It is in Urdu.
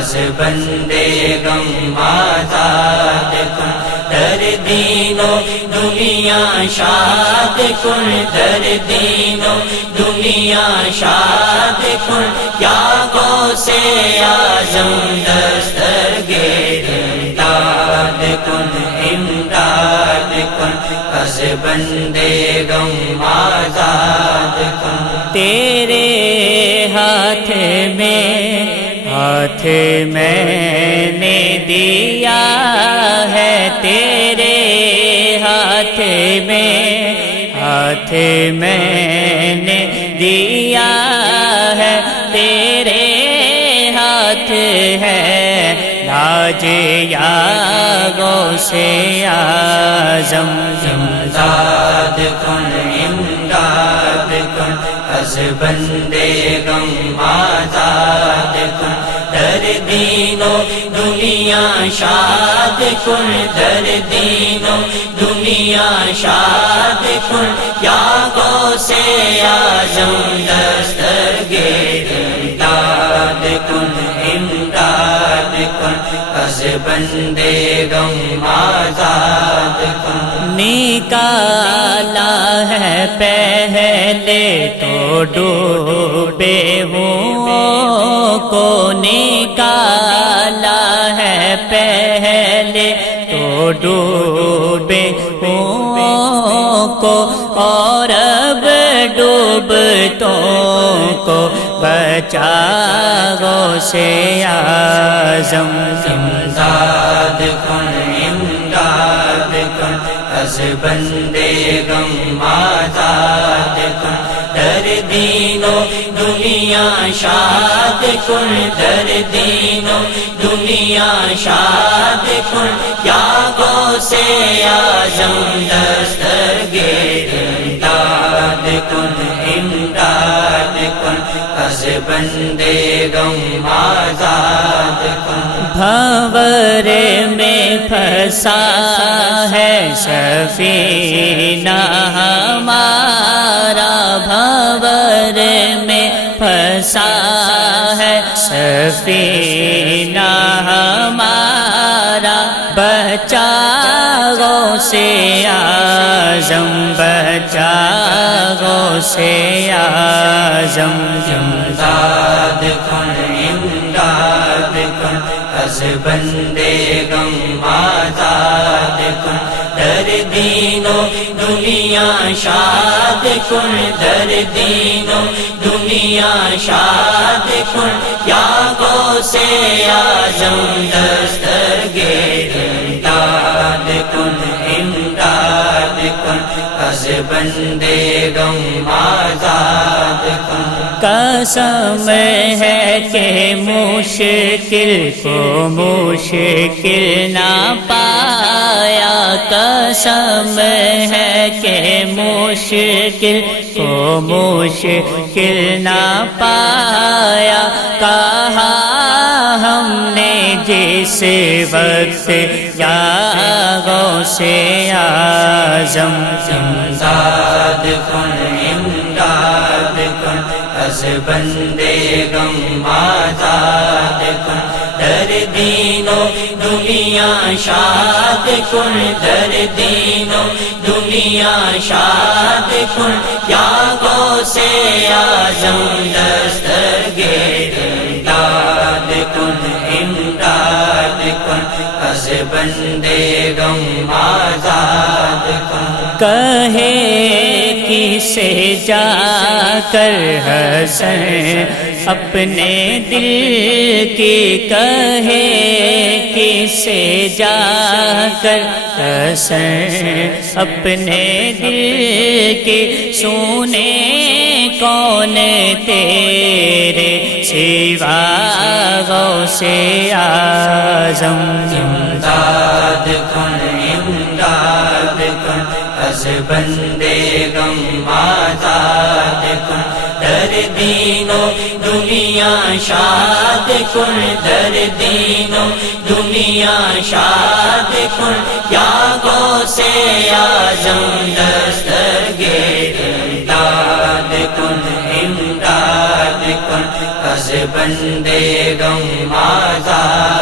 از بندے غم آزاد کن، در دین و دنیا شاد کن، در دین و دنیا شاد کن، یا غوث اعظم دسترگیر امداد کن، امداد کن، از بندے غم آزاد کن۔ تیرے ہاتھ میں نے دیا ہے، تیرے ہاتھ میں نے دیا ہے، تیرے ہاتھ ہے لاج یا غوث اعظم، امداد کن، امداد کن، از بندے غم آزاد کن، در دین و دنیا شاد کن، در دین و دنیا شاد کن، یا غوث اعظم دسترگیر امداد کن، امداد کن، از بندے غم آزاد کن۔ نکالا ہے پہلے تو ڈوبے ہوں کو، نکالا ہے پہلے تو ڈوبے ہوں کو، اور اب ڈوبتوں کو بچا غوث اعظم، امداد کن، امداد کن، از بندے غم آزاد کن، در دین و دنیا شاد کن، در دین و دنیا شاد کن، یا غوث اعظم دسترگیر امداد کن، امداد کن، از بندے غم آزاد کن۔ بھنور میں پھنسا ہے سفینہ ہمارا، بھنور میں پھنسا ہے سفینہ ہمارا، بچا غوث اعظم، بچا غوث اعظم، امداد کن، امداد کن، از بندے غم آزاد کن، در دین و دنیا شاد کن، در دین و دنیا شاد کن، یا غوث اعظم دسترگیر امداد کن، امداد کن، از بندے غم آزاد کن۔ قسم ہے کہ مشکل کو مشکل نہ پایا، قسم ہے کہ مشکل کو مشکل نہ پایا، کہا ہم نے جس وقت یا غوث اعظم، امداد کن، امداد کن، از بندے غم آزاد کن، در دین و دنیا شاد کن، در دین و دنیا شاد کن، یا غوث اعظم دسترگیر امداد کن، امداد کن، از بندے غم آزاد کن۔ کہے کسے جا کر حسن اپنے دل کی، کہے کسے جا کر حسن اپنے دل کی، سونے کون تیرے سوا غوث اعظم، امداد کن، امداد کن، از بندے غم آزاد کن، در دین و دنیا شاد کن، در دین و دنیا شاد کن، یا غوث اعظم دسترگیر امداد کن، امداد کن، از بندے غم آزاد